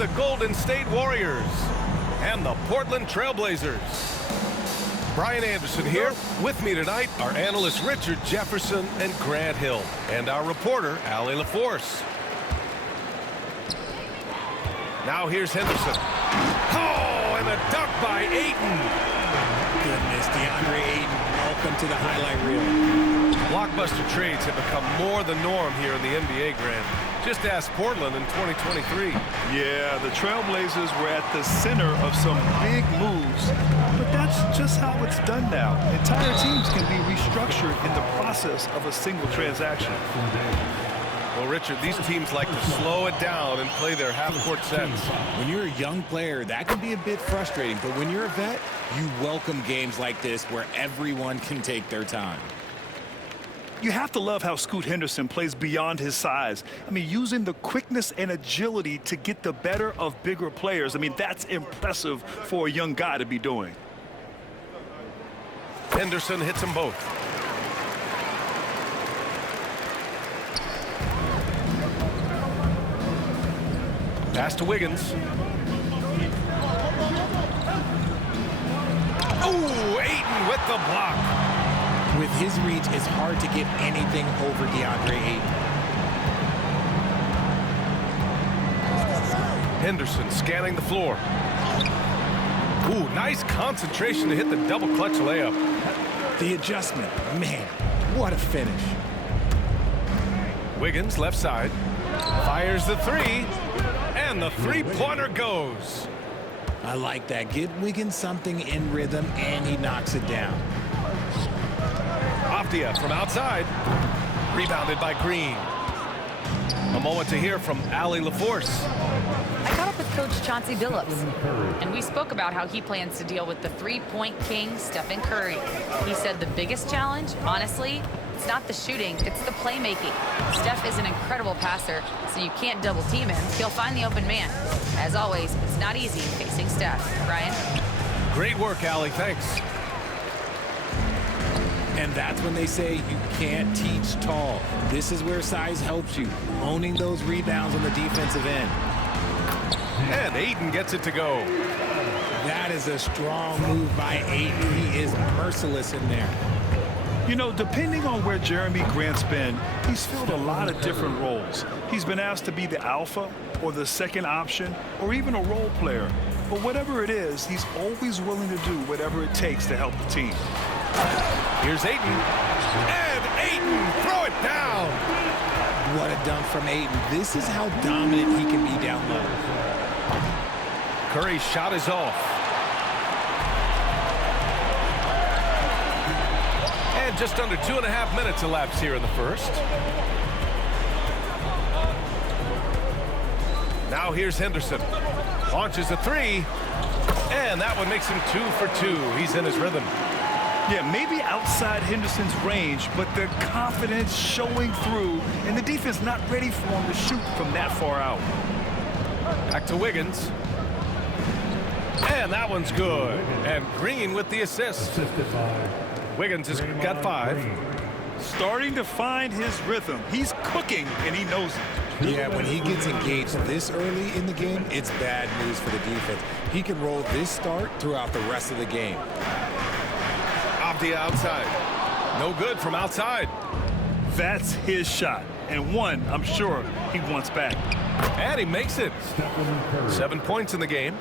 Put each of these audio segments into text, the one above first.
the Golden State Warriors and the Portland Trail Blazers. Brian Anderson here. With me tonight are analysts Richard Jefferson and Grant Hill, and our reporter, Allie LaForce. Now here's Henderson. Oh, and a dunk by Ayton. Goodness, DeAndre Ayton, welcome to the highlight reel. Blockbuster trades have become more the norm here in the NBA, Grant. Just ask Portland in 2023. Yeah, the Trailblazers were at the center of some big moves, but that's just how it's done now. Entire teams can be restructured in the process of a single transaction. Well, Richard, these teams like to slow it down and play their half-court sets. When you're a young player, that can be a bit frustrating, but when you're a vet, you welcome games like this where everyone can take their time. You have to love how Scoot Henderson plays beyond his size. I mean, using the quickness and agility to get the better of bigger players. I mean, that's impressive for a young guy to be doing. Henderson hits them both. Pass to Wiggins. Oh, Ayton with the block. With his reach, it's hard to get anything over DeAndre Ayton. Henderson scanning the floor. Ooh, nice concentration to hit the double clutch layup. The adjustment, man, what a finish. Wiggins left side. Fires the three. And the three-pointer goes. I like that. Give Wiggins something in rhythm, and he knocks it down. From outside, rebounded by Green. A moment to hear from Allie LaForce. I caught up with Coach Chauncey Billups, and we spoke about how he plans to deal with the three-point king, Stephen Curry. He said the biggest challenge, honestly, it's not the shooting, it's the playmaking. Steph is an incredible passer, so you can't double-team him. He'll find the open man. As always, it's not easy facing Steph. Brian? Great work, Allie. Thanks. And that's when they say you can't teach tall. This is where size helps you, owning those rebounds on the defensive end. And Ayton gets it to go. That is a strong move by Ayton. He is merciless in there. You know, depending on where Jeremy Grant's been, he's filled a lot of different roles. He's been asked to be the alpha or the second option or even a role player. But whatever it is, he's always willing to do whatever it takes to help the team. Here's Ayton. And Ayton, throw it down. What a dunk from Ayton. This is how dominant he can be down low. Curry's shot is off. And just under 2.5 minutes elapsed here in the first. Now here's Henderson. Launches a three. And that one makes him 2 for 2. He's in his rhythm. Yeah, maybe outside Henderson's range, but the confidence showing through, and the defense not ready for him to shoot from that far out. Back to Wiggins. And that one's good. And Green with the assist. Wiggins has got 5. Starting to find his rhythm. He's cooking, and he knows it. Yeah, when he gets engaged this early in the game, it's bad news for the defense. He can roll this start throughout the rest of the game. Abdia outside. No good from outside. That's his shot, and one I'm sure he wants back. And he makes it. 7 points in the game.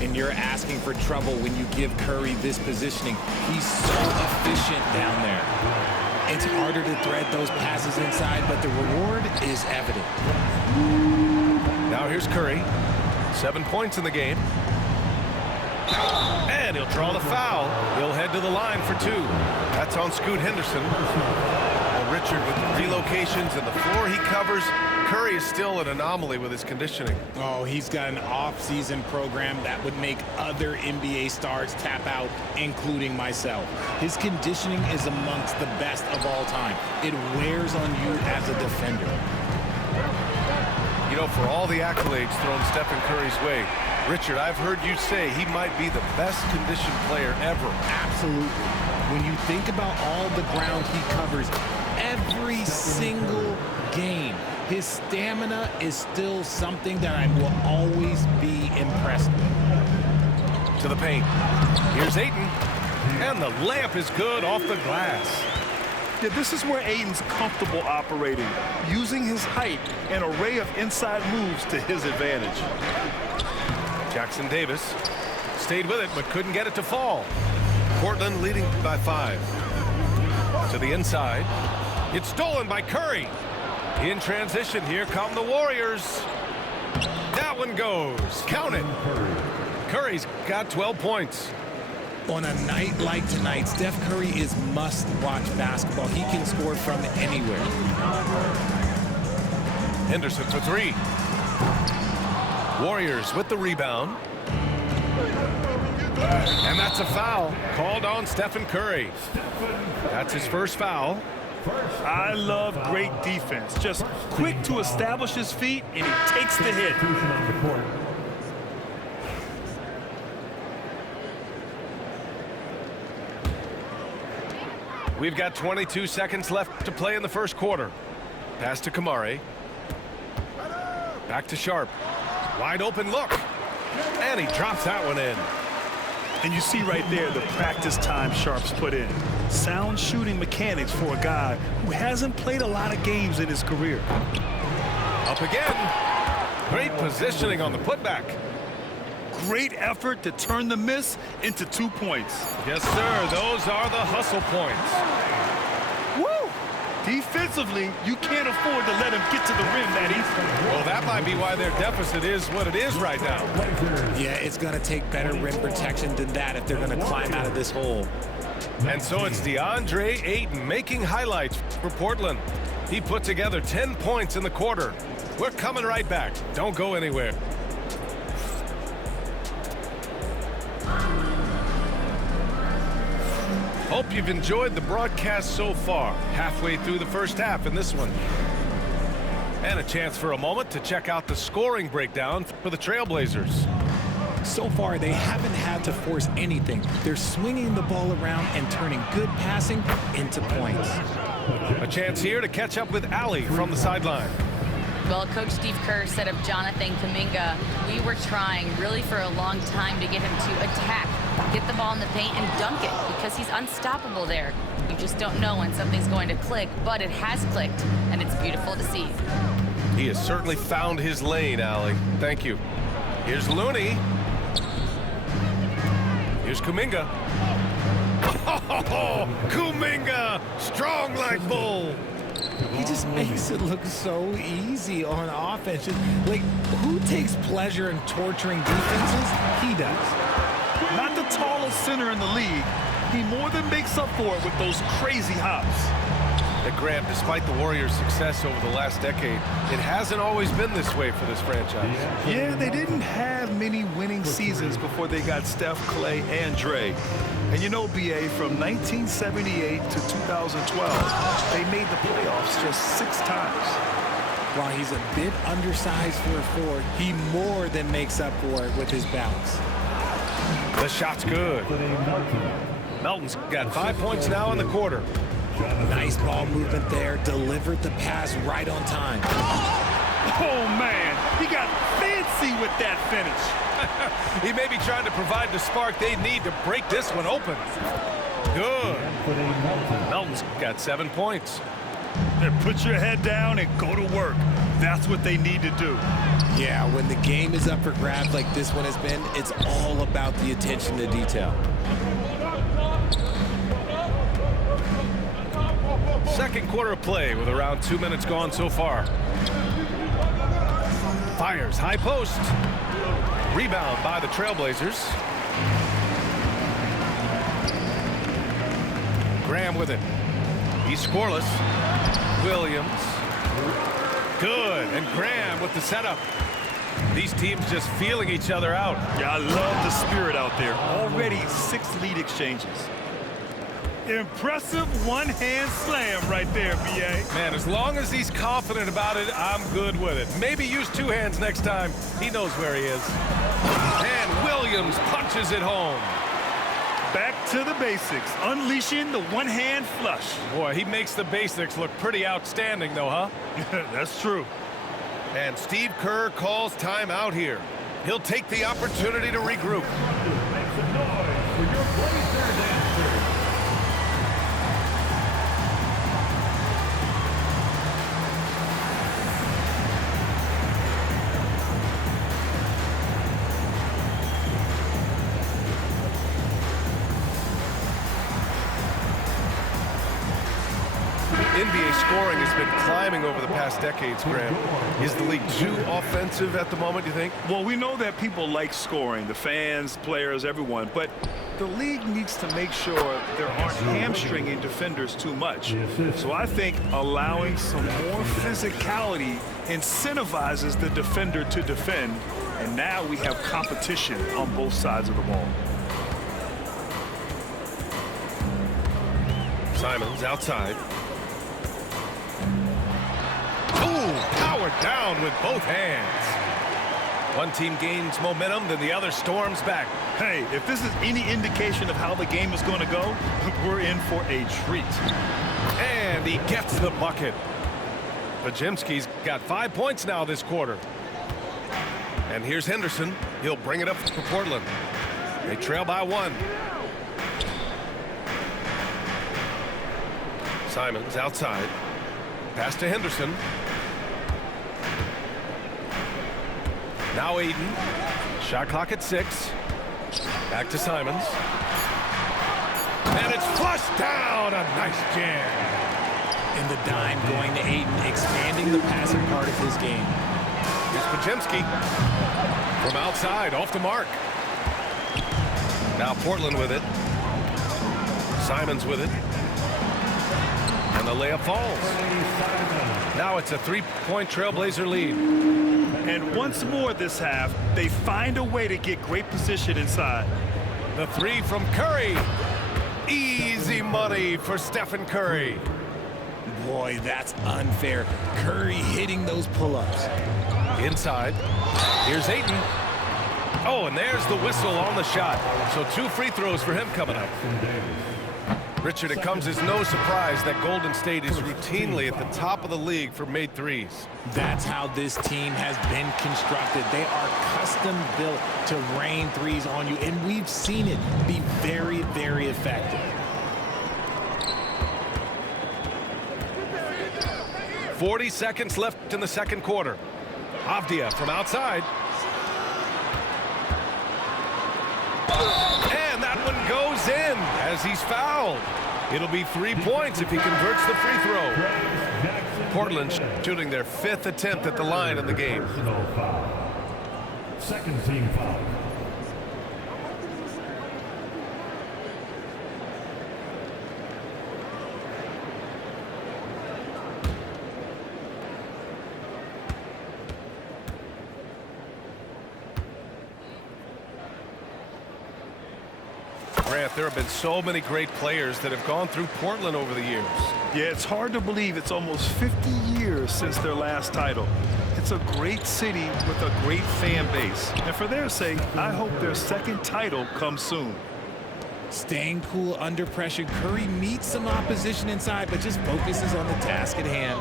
And you're asking for trouble when you give Curry this positioning. He's so efficient down there. It's harder to thread those passes inside, but the reward is evident. Now here's Curry. 7 points in the game. And he'll draw the foul. He'll head to the line for 2. That's on Scoot Henderson. Well, Richard, with the relocations and the floor he covers, Curry is still an anomaly with his conditioning. Oh, he's got an off-season program that would make other NBA stars tap out, including myself. His conditioning is amongst the best of all time. It wears on you as a defender. You know, for all the accolades thrown Stephen Curry's way, Richard, I've heard you say he might be the best conditioned player ever. Absolutely. When you think about all the ground he covers every single game, his stamina is still something that I will always be impressed with. To the paint. Here's Ayton. And the layup is good off the glass. Yeah, this is where Ayton's comfortable operating, using his height and array of inside moves to his advantage. Jackson Davis stayed with it but couldn't get it to fall. Portland leading by 5. To the inside. It's stolen by Curry. In transition, here come the Warriors. That one goes. Count it. Curry's got 12 points. On a night like tonight, Steph Curry is must-watch basketball. He can score from anywhere. Henderson for 3. Warriors with the rebound. And that's a foul called on Stephen Curry. That's his first foul. I love great defense. Just quick to establish his feet, and he takes the hit. We've got 22 seconds left to play in the first quarter. Pass to Kamari. Back to Sharp. Wide open look. And he drops that one in. And you see right there the practice time Sharp's put in. Sound shooting mechanics for a guy who hasn't played a lot of games in his career. Up again. Great positioning on the putback. Great effort to turn the miss into 2 points. Yes, sir. Those are the hustle points. Woo! Defensively, you can't afford to let him get to the rim that easily. Well, that might be why their deficit is what it is right now. Yeah, it's going to take better rim protection than that if they're going to climb out of this hole. And so it's DeAndre Ayton making highlights for Portland. He put together 10 points in the quarter. We're coming right back. Don't go anywhere. Hope you've enjoyed the broadcast so far. Halfway through the first half in this one. And a chance for a moment to check out the scoring breakdown for the Trailblazers. So far, they haven't had to force anything. They're swinging the ball around and turning good passing into points. A chance here to catch up with Allie from the sideline. Well, Coach Steve Kerr said of Jonathan Kuminga, we were trying really for a long time to get him to attack, get the ball in the paint and dunk it because he's unstoppable there. You just don't know when something's going to click, but it has clicked, and it's beautiful to see. He has certainly found his lane, Allie. Thank you. Here's Looney. Here's Kuminga. Oh, Kuminga, strong like bull. He just makes it look so easy on offense. Like, who takes pleasure in torturing defenses? He does. Not the tallest center in the league, he more than makes up for it with those crazy hops. And Graham, despite the Warriors' success over the last decade, it hasn't always been this way for this franchise. Yeah, they didn't have many winning seasons before they got Steph, Clay, and Dre. And you know, BA, from 1978 to 2012, they made the playoffs just 6 times. While he's a bit undersized for a forward, he more than makes up for it with his bounce. The shot's good. Melton's got 5 points now in the quarter. Nice ball movement there. Delivered the pass right on time. Oh, man. He got fancy with that finish. He may be trying to provide the spark they need to break this one open. Good. Melton's got 7 points. Then put your head down and go to work. That's what they need to do. Yeah, when the game is up for grabs like this one has been, it's all about the attention to detail. Second quarter of play with around 2 minutes gone so far. Fires high post. Rebound by the Trailblazers. Graham with it. He's scoreless. Williams. Good. And Graham with the setup. These teams just feeling each other out. Yeah, I love the spirit out there. Already 6 lead exchanges. Impressive one-hand slam right there, B.A. Man, as long as he's confident about it, I'm good with it. Maybe use 2 hands next time. He knows where he is. And Williams punches it home. Back to the basics, unleashing the one-hand flush. Boy, he makes the basics look pretty outstanding, though, huh? That's true. And Steve Kerr calls timeout here. He'll take the opportunity to regroup. Make some noise for your BLAZER dancers. NBA scoring has been climbing over the past decades, Graham. Is the league too offensive at the moment, do you think? Well, we know that people like scoring, the fans, players, everyone, but the league needs to make sure there aren't hamstringing defenders too much. So I think allowing some more physicality incentivizes the defender to defend, and now we have competition on both sides of the ball. Simons outside. Powered down with both hands. One team gains momentum, then the other storms back. Hey, if this is any indication of how the game is going to go, we're in for a treat. And he gets the bucket. Pajemski's got 5 points now this quarter. And here's Henderson. He'll bring it up for Portland. They trail by 1. Simons outside. Pass to Henderson. Now Aiden. Shot clock at 6. Back to Simons. And it's flushed down. A nice jam. And the dime going to Aiden, expanding the passing part of his game. Here's Pajemski. From outside, off the mark. Now Portland with it. Simons with it. And the layup falls. Now it's a 3-point Trailblazer lead. And once more this half, they find a way to get great position inside. The 3 from Curry. Easy money for Stephen Curry. Boy, that's unfair. Curry hitting those pull-ups. Inside. Here's Ayton. Oh, and there's the whistle on the shot. So 2 free throws for him coming up. Richard, it comes as no surprise that Golden State is routinely at the top of the league for made threes. That's how this team has been constructed. They are custom built to rain threes on you, and we've seen it be very, very effective. 40 seconds left in the second quarter. Avdia from outside. And that one goes in as he's fouled. It'll be 3 points if he converts the free throw. Portland shooting their 5th attempt at the line in the game. Second team foul. Grant, there have been so many great players that have gone through Portland over the years. Yeah, it's hard to believe it's almost 50 years since their last title. It's a great city with a great fan base. And for their sake, I hope their second title comes soon. Staying cool under pressure, Curry meets some opposition inside, but just focuses on the task at hand.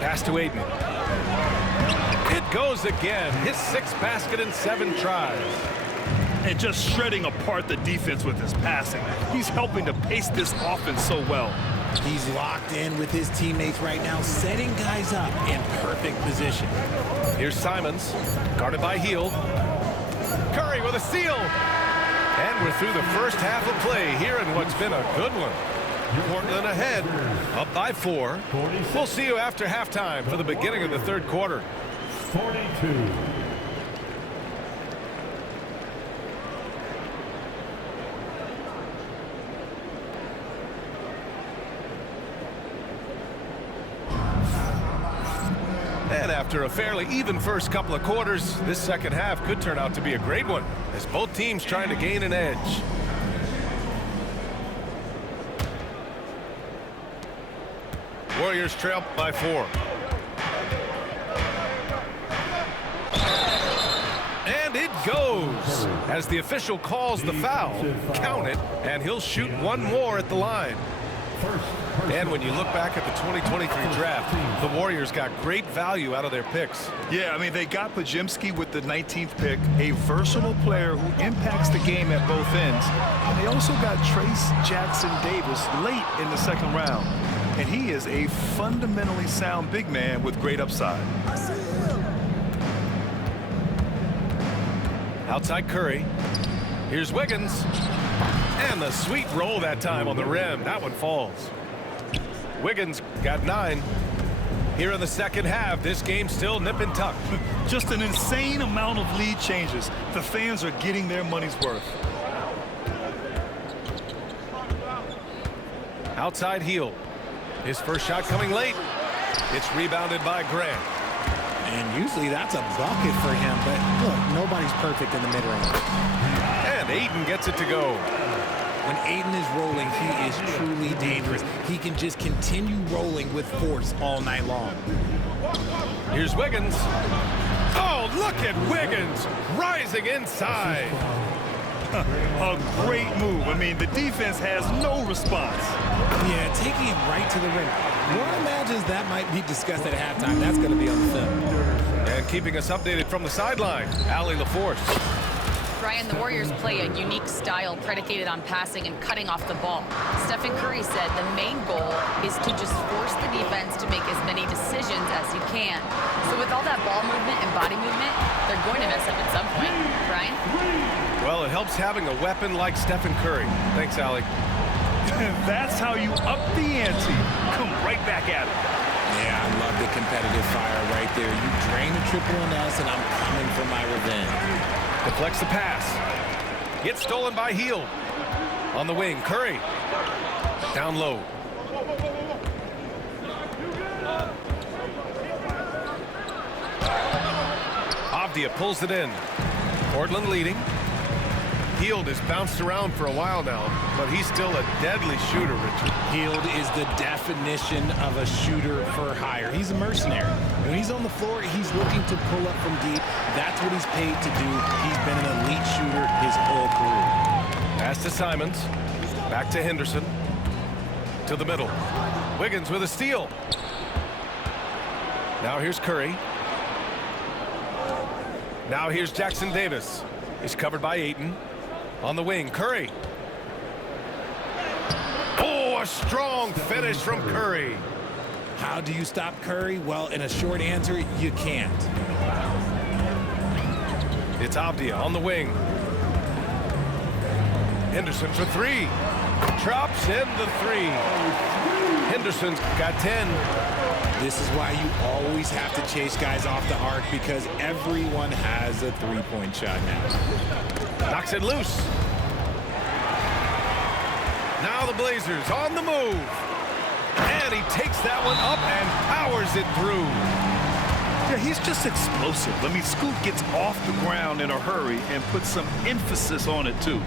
Pass to Aiden. It goes again. His 6th basket in 7 tries. And just shredding apart the defense with his passing. He's helping to pace this offense so well. He's locked in with his teammates right now, setting guys up in perfect position. Here's Simons, guarded by Hield. Curry with a steal. And we're through the first half of play here in what's been a good one. Portland ahead, up by 4. We'll see you after halftime for the beginning of the third quarter. 42. And after a fairly even first couple of quarters, this second half could turn out to be a great one as both teams trying to gain an edge. Warriors trail by 4. And it goes. As the official calls the foul, count it, and he'll shoot one more at the line. And when you look back at the 2023 draft, the Warriors got great value out of their picks. Yeah, I mean, they got Pajimski with the 19th pick, a versatile player who impacts the game at both ends. And they also got Trace Jackson Davis late in the second round. And he is a fundamentally sound big man with great upside. Outside Curry. Here's Wiggins. And the sweet roll that time on the rim. That one falls. Wiggins got 9. Here in the second half, this game still nip and tuck. Just an insane amount of lead changes. The fans are getting their money's worth. Outside Hield. His first shot coming late. It's rebounded by Grant. And usually that's a bucket for him, but look, nobody's perfect in the mid-range. And Ayton gets it to go. When Ayton is rolling, he is truly dangerous. He can just continue rolling with force all night long. Here's Wiggins. Oh, look at Wiggins rising inside. A great move. I mean, the defense has no response. Yeah, taking it right to the rim. One imagines that might be discussed at halftime. That's going to be on the film. And keeping us updated from the sideline, Allie LaForce. Brian, the Warriors play a unique style predicated on passing and cutting off the ball. Stephen Curry said the main goal is to just force the defense to make as many decisions as he can. So with all that ball movement and body movement, they're going to mess up at some point. Brian? Well, it helps having a weapon like Stephen Curry. Thanks, Allie. That's how you up the ante. Come right back at it. Yeah, I love the competitive fire right there. You drain the triple on us, and I'm coming for my revenge. Deflects the pass. Gets stolen by Hield. On the wing, Curry. Down low. Avdia pulls it in. Portland leading. Hield has bounced around for a while now, but he's still a deadly shooter, Richard. Hield is the definition of a shooter for hire. He's a mercenary. When he's on the floor, he's looking to pull up from deep. That's what he's paid to do. He's been an elite shooter his whole career. Pass to Simons. Back to Henderson. To the middle. Wiggins with a steal. Now here's Curry. Now here's Jackson Davis. He's covered by Ayton. On the wing, Curry. Oh, a strong finish from Curry. How do you stop Curry? Well, in a short answer, you can't. It's Avdia on the wing. Henderson for 3. Drops in the 3. Henderson's got 10. This is why you always have to chase guys off the arc, because everyone has a three-point shot now. Knocks it loose. Now the Blazers on the move. And he takes that one up and powers it through. Yeah, he's just explosive. I mean, Scoot gets off the ground in a hurry and puts some emphasis on it, too.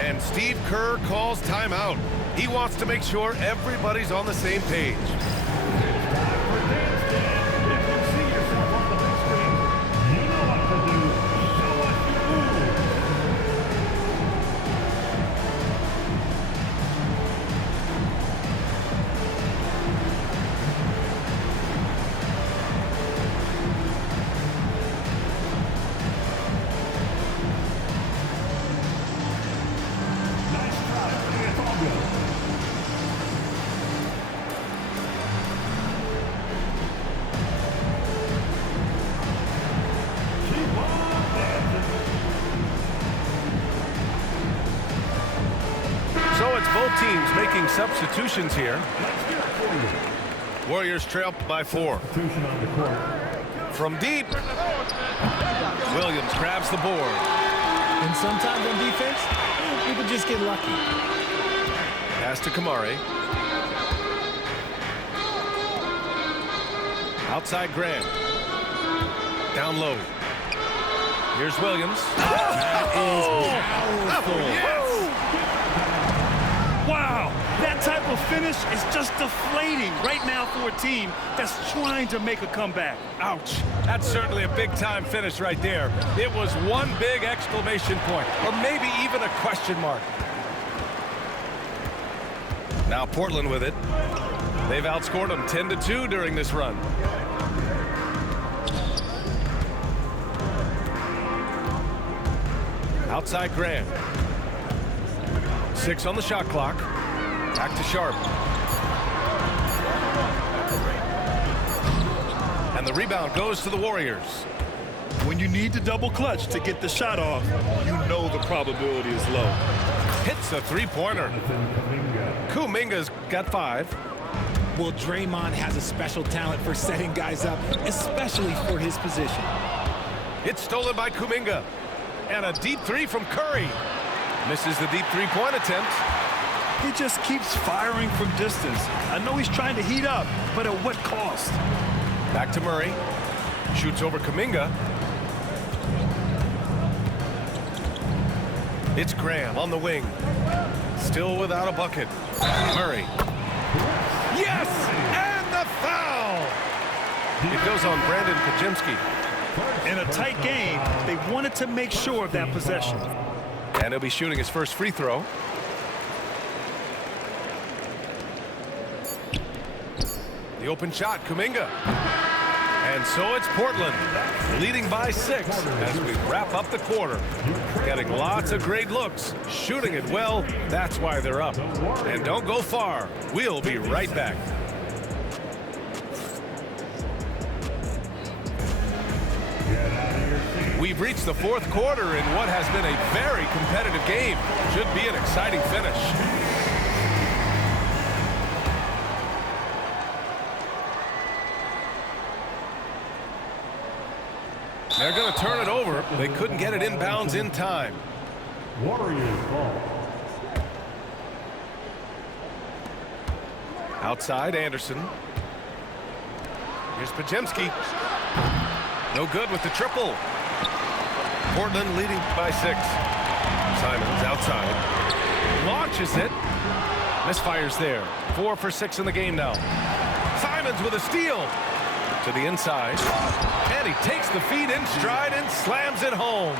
And Steve Kerr calls timeout. He wants to make sure everybody's on the same page. So it's both teams making substitutions here. Warriors trail by 4. From deep, Williams grabs the board. And sometimes on defense, people just get lucky. Pass to Kamari. Outside Grant. Down low. Here's Williams. That is powerful. Yes! Wow, that type of finish is just deflating right now for a team that's trying to make a comeback. Ouch. That's certainly a big-time finish right there. It was one big exclamation point, or maybe even a question mark. Now Portland with it. They've outscored them 10-2 during this run. Outside Grant. 6 on the shot clock. Back to Sharp. And the rebound goes to the Warriors. When you need to double clutch to get the shot off, you know the probability is low. Hits a three-pointer. Kuminga's got 5. Well, Draymond has a special talent for setting guys up, especially for his position. It's stolen by Kuminga. And a deep 3 from Curry. Misses the deep three-point attempt. He just keeps firing from distance. I know he's trying to heat up, but at what cost? Back to Murray. Shoots over Kuminga. It's Graham on the wing. Still without a bucket. Murray. Yes! And the foul! It goes on Brandon Pajemski. In a tight game, they wanted to make sure of that possession. And he'll be shooting his first free throw. The open shot, Kuminga. And so it's Portland, leading by 6 as we wrap up the quarter. Getting lots of great looks, shooting it well. That's why they're up. And don't go far. We'll be right back. We've reached the 4th quarter in what has been a very competitive game. Should be an exciting finish. They're going to turn it over. They couldn't get it inbounds in time. Warriors ball. Outside, Anderson. Here's Pajemski. No good with the triple. Portland leading by 6. Simons outside. Launches it. Misfires there. 4 for 6 in the game now. Simons with a steal. To the inside. And he takes the feed in stride and slams it home.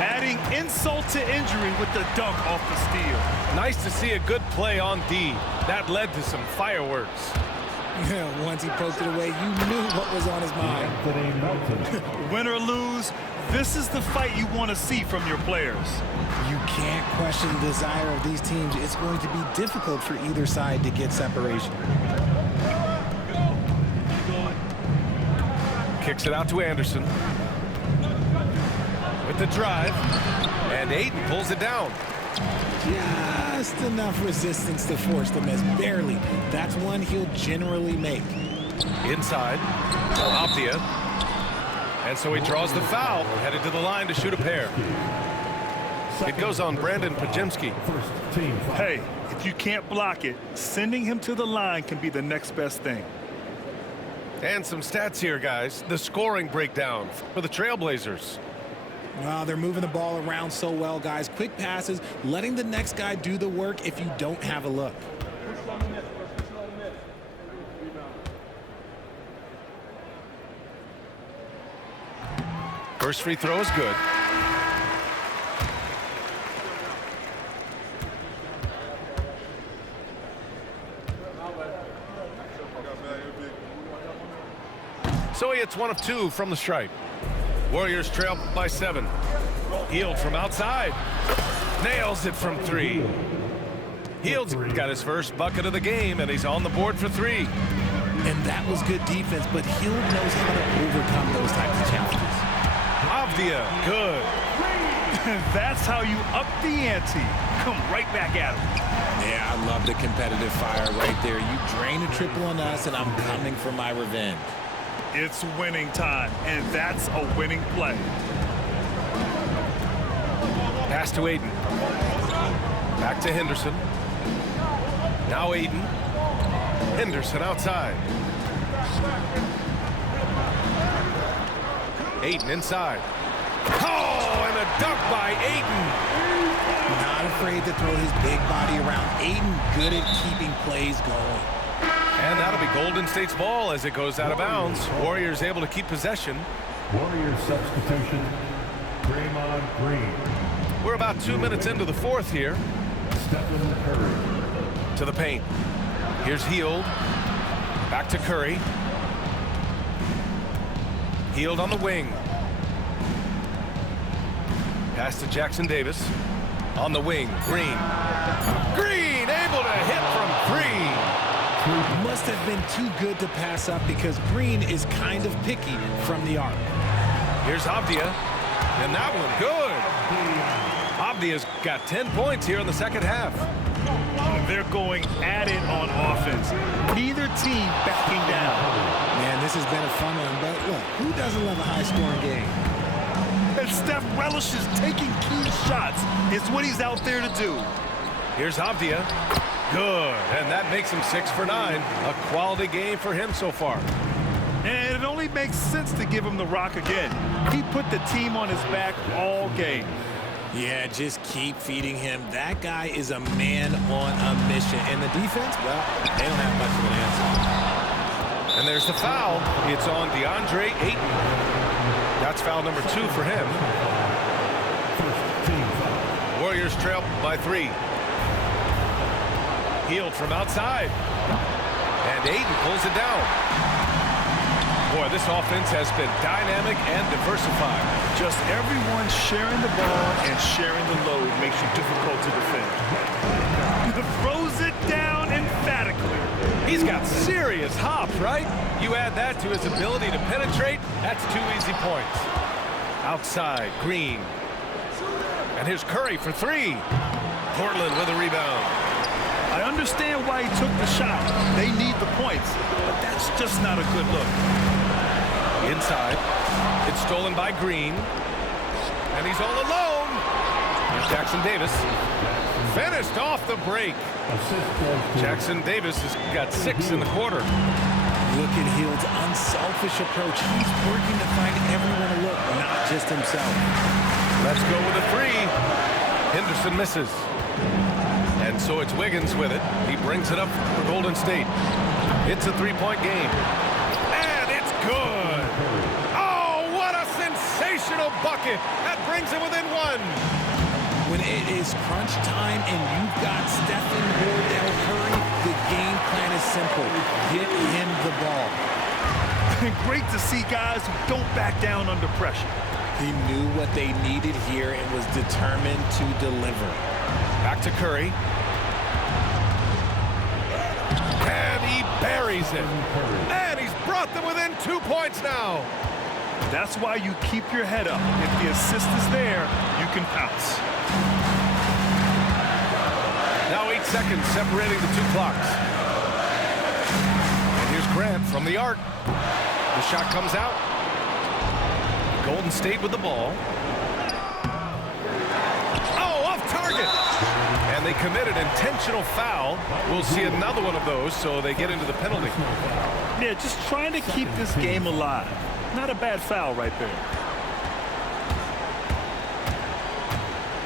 Adding insult to injury with the dunk off the steal. Nice to see a good play on D. That led to some fireworks. Yeah, once he poked it away, you knew what was on his mind. Win or lose, this is the fight you want to see from your players. You can't question the desire of these teams. It's going to be difficult for either side to get separation. Kicks it out to Anderson. With the drive. And Ayton pulls it down. Just enough resistance to force the miss. Barely. That's one he'll generally make. Inside. Optia. And so he draws the foul. Headed to the line to shoot a pair. It goes on Brandon Pajemski. Hey, if you can't block it, sending him to the line can be the next best thing. And some stats here, guys. The scoring breakdown for the Trailblazers. Wow, they're moving the ball around so well, guys. Quick passes, letting the next guy do the work if you don't have a look. First free throw is good. So he hits 1 of 2 from the stripe. Warriors trail by 7. Hield from outside. Nails it from 3. Hield's got his first bucket of the game, and he's on the board for 3. And that was good defense, but Hield knows how to overcome those types of challenges. Avdia, good. That's how you up the ante. Come right back at him. Yeah, I love the competitive fire right there. You drain a triple on us, and I'm coming for my revenge. It's winning time, and that's a winning play. Pass to Ayton. Back to Henderson. Now Ayton. Henderson outside. Ayton inside. Oh, and a dunk by Ayton. Not afraid to throw his big body around. Aiden good at keeping plays going. And that'll be Golden State's ball as it goes out of bounds. Warriors able to keep possession. Warriors substitution, Draymond Green. We're about 2 minutes into the fourth here. Stephen Curry. To the paint. Here's Hield. Back to Curry. Hield on the wing. Pass to Jackson Davis. On the wing, Green. Green able to hit from 3. Must have been too good to pass up because Green is kind of picky from the arc. Here's Avdia. And that one good. Avdia's got 10 points here in the second half. They're going at it on offense. Neither team backing down. Man, this has been a fun one, but look, who doesn't love a high-scoring game? And Steph relishes taking key shots. It's what he's out there to do. Here's Avdia. Good. And that makes him 6 for 9. A quality game for him so far. And it only makes sense to give him the rock again. He put the team on his back all game. Yeah, just keep feeding him. That guy is a man on a mission. And the defense, well, they don't have much of an answer. And there's the foul. It's on DeAndre Ayton. That's foul number 2 for him. Warriors trail by 3. Hield from outside. And Ayton pulls it down. Boy, this offense has been dynamic and diversified. Just everyone sharing the ball and sharing the load makes you difficult to defend. Throws it down emphatically. He's got serious hop, right? You add that to his ability to penetrate, that's 2 easy points. Outside, Green. And here's Curry for 3. Portland with a rebound. I understand why he took the shot. They need the points, but that's just not a good look. Inside. It's stolen by Green. And he's all alone. Here's Jackson Davis. Finished off the break. Jackson Davis has got 6 in the quarter. Look at Hield's unselfish approach. He's working to find everyone to look, not just himself. Let's go with a 3. Henderson misses. And so it's Wiggins with it. He brings it up for Golden State. It's a 3-point game. And it's good. Oh, what a sensational bucket. That brings it within 1. When it is crunch time and you've got Stephen Curry, the game plan is simple. Get him the ball. Great to see guys who don't back down under pressure. He knew what they needed here and was determined to deliver. Back to Curry. And he buries it. And he's brought them within 2 points now. That's why you keep your head up. If the assist is there, you can pounce. Now 8 seconds separating the 2 clocks. And here's Grant from the arc. The shot comes out. Golden State with the ball. Oh, off target. And they committed intentional foul. We'll see another one of those, so they get into the penalty. Yeah, just trying to keep this game alive. Not a bad foul right there.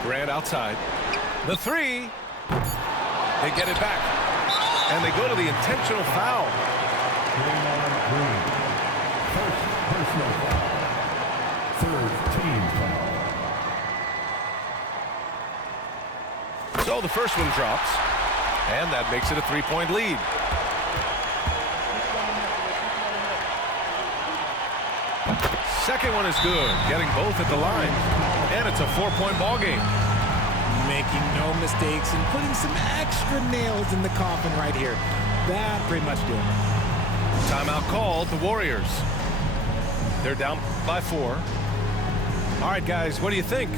Grant outside. The 3. They get it back. And they go to the intentional foul. First personal foul. Third team foul. So the first one drops. And that makes it a 3-point lead. Second one is good. Getting both at the line. And it's a 4-point ball game. Making no mistakes and putting some extra nails in the coffin right here. That pretty much do it. Timeout called, the Warriors. They're down by 4. All right, guys, what do you think?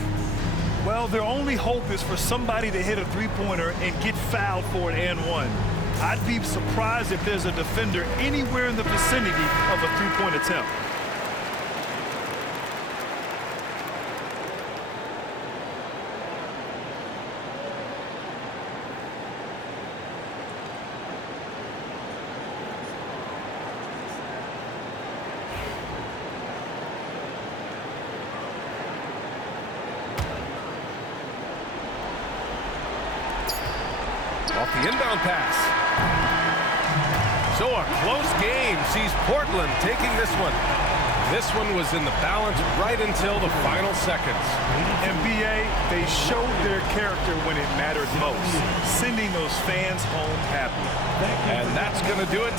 Well, their only hope is for somebody to hit a three-pointer and get fouled for an and one. I'd be surprised if there's a defender anywhere in the vicinity of a three-point attempt. the inbound pass. So a close game sees Portland taking this one. This one was in the balance right until the final seconds. NBA, they showed their character when it mattered most, sending those fans home happy. And that's going to do it.